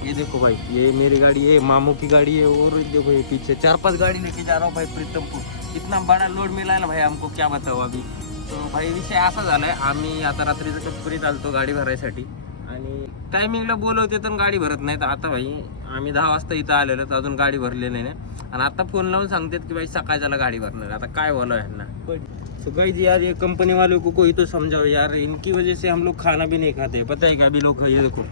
ये देखो भाई, ये मेरी गाड़ी है, मामू की गाड़ी है, और देखो ये पीछे 4-5 गाड़ी लेके जा रहा हूँ भाई प्रीतमपुर। इतना बड़ा लोड मिला ना भाई हमको, क्या बताऊ अभी। तो भाई विषय असा झालाय, आम्ही आता रात्रीचं टप्परीत आलतो गाडी भरायसाठी आणि टायमिंगला बोलवते तर गाडी भरत नाही. तर आता भाई आम्ही 10 वाजता इथं आलेलो तर अजून गाडी भरली नाही आणि आता फोन लावून सांगतात की भाई सकाळच्याला गाडी भरणार. आता काय बोलावं यांना. तो गाइस यार, ये कंपनी वालों को कोई तो समझाओ यार, इनकी वजह से हम लोग खाना भी नहीं खाते. पता है क्या अभी लोग, ये देखो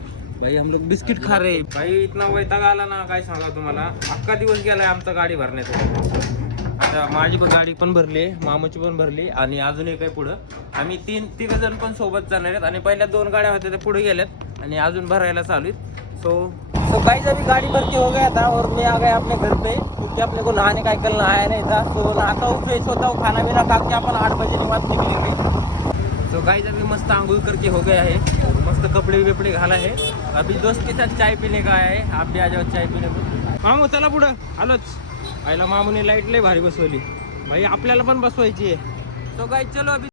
भाई हम लोग बिस्किट खा रहे. भाई इतना वैताग आला ना, काय सांगा तुम्हाला. अख्खा दिवस गेलाय आमचा गाडी भरण्यासाठी. आता माझी पण गाडी पण भरली, मामाची पण भरली आणि अजून एक आहे पुढं. आम्ही तिघ जण पण सोबत जाणार आहेत आणि पहिल्या 2 गाड्या होत्या त्या पुढे गेल्यात आणि अजून भरायला चालू आहेत. सो गाइस अभी गाड़ी भर के हो गया था और मैं आ गया अपने घर पे, क्योंकि अपने को नहाने का कल नहाया नहीं था. तो नहाता हूँ, फ्रेश होता हूँ, खाना पीना खा के अपन 8 बजे निवास निकलेंगे. तो गाइस अभी मस्त आंघोल करके हो गया है, मस्त कपड़े वपड़े घाला है. अभी दोस्त के साथ चाय पीने का है, आप भी आ जाओ चाय पीने को. मामू चला पुढं आलोच. आईला मामूने लाईट लय भारी बसवली भाई, आपल्याला पण बसवायची आहे. तो गाइस चलो अभी